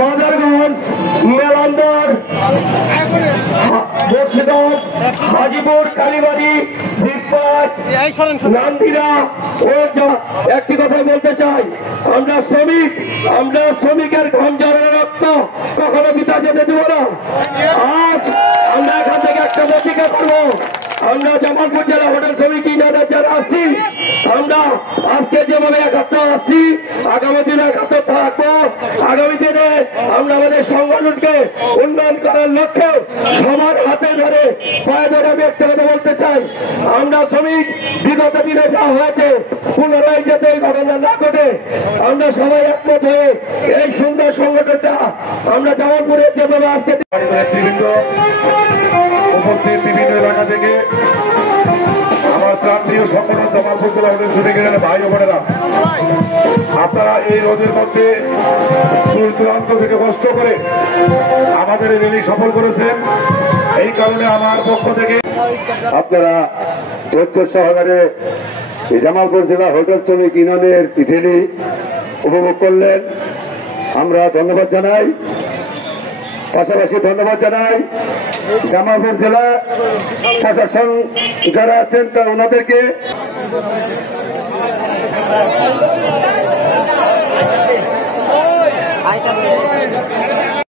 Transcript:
মাদারগঞ্জ, মেলান্দর, মুর্শিদাবাদ, হাজিপুর, কালীবাড়ি, দীপপাট, নান্দিরা ও একটি কথা বলতে চাই, আমরা শ্রমিকের ঘাম ঝরানো রক্ত কখনো বিতা যেতে দেব না। আজ আমরা এখান থেকে একটা প্রতিজ্ঞা করবো, আমরা জামালপুর জেলা হোটেল শ্রমিক ইউনিয়নের যারা আসছি, আমরা আজকে যেভাবে একাত্তর আসছি আগামী দিনে একাত্তর থাকবো। আগামী দিনে আমরা আমাদের সংগঠনকে উন্নয়ন করার লক্ষ্যে সবার হাতে ধরে পায়ে ধরে আমি একটা কথা বলতে চাই, আমরা শ্রমিক বিগত দিনে যা হয়েছে পুনরায় যাতে এই ঘটনা না ঘটে আমরা সবাই একমত হয়ে এই সুন্দর সংগঠনটা আমরা জামালপুরে যেভাবে আসতে উপস্থিত বিভিন্ন এলাকা থেকে আমার প্রান্তীয় সংগঠন জামালপুর জেলা হোটেল শ্রমিক ইউনিয়নের ভাই ও বোনেরা, আপনারা এই রোদের মধ্যে দূর দূরান্ত থেকে কষ্ট করে আমাদের এই র্যালি সফল করেছেন। এই কারণে আমার পক্ষ থেকে আপনারা ধৈর্য সহকারে জামালপুর জেলা হোটেল শ্রমিক ইউনিয়নের র্যালি উপভোগ করলেন। আমরা ধন্যবাদ জানাই, পাশাপাশি ধন্যবাদ জানাই জামালপুর জেলা প্রশাসন যারা আছেন তা ওনাদেরকে।